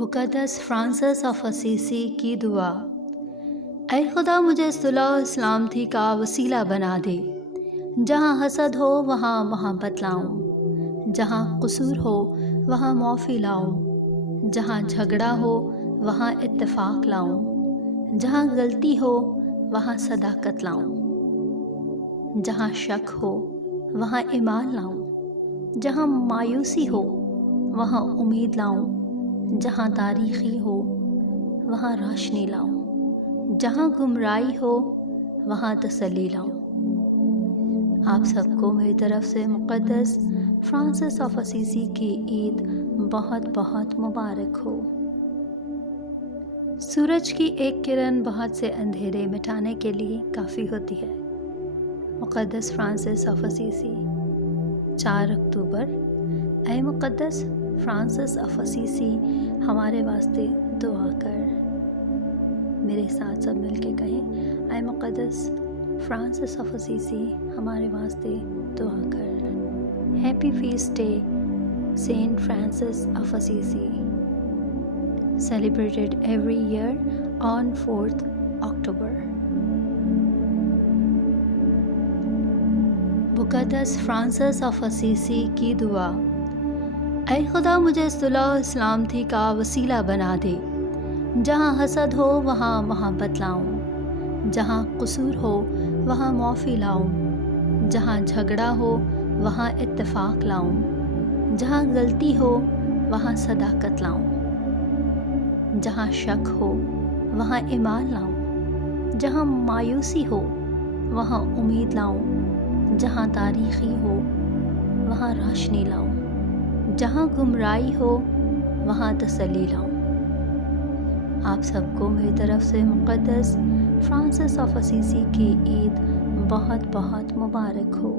مقدس Francis of Assisi کی دعا۔ اے خدا مجھے صلح و سلامتی کا وسیلہ بنا دے، جہاں حسد ہو وہاں محبت لاؤں، جہاں قصور ہو وہاں معافی لاؤں، جہاں جھگڑا ہو وہاں اتفاق لاؤں، جہاں غلطی ہو وہاں صداقت لاؤں، جہاں شک ہو وہاں ایمان لاؤں، جہاں مایوسی ہو وہاں امید لاؤں، جہاں تاریخی ہو وہاں روشنی لاؤں، جہاں گمراہی ہو وہاں تسلی لاؤں۔ آپ سب کو میری طرف سے مقدس فرانسس آف اسیسی کی عید بہت بہت مبارک ہو۔ سورج کی ایک کرن بہت سے اندھیرے مٹانے کے لیے کافی ہوتی ہے۔ مقدس فرانسس آف اسیسی 4 اکتوبر۔ اے مقدس فرانسس آف اسیسی ہمارے واسطے دعا کر۔ میرے ساتھ سب مل کے کہیں، اے مقدس فرانسس آف اسیسی ہمارے واسطے دعا کر۔ Happy feast day saint Francis of Assisi, celebrated every year on 4th October۔ مقدس فرانسس آف اسیسی کی دعا۔ اے خدا مجھے صلح و سلامتی کا وسیلہ بنا دے، جہاں حسد ہو وہاں محبت لاؤں، جہاں قصور ہو وہاں معافی لاؤں، جہاں جھگڑا ہو وہاں اتفاق لاؤں، جہاں غلطی ہو وہاں صداقت لاؤں، جہاں شک ہو وہاں ایمان لاؤں، جہاں مایوسی ہو وہاں امید لاؤں، جہاں تاریخی ہو وہاں روشنی لاؤں، جہاں گمراہی ہو وہاں تسلی لاؤں۔ آپ سب کو میری طرف سے مقدس فرانسس آف اسیسی کی عید بہت بہت مبارک ہو۔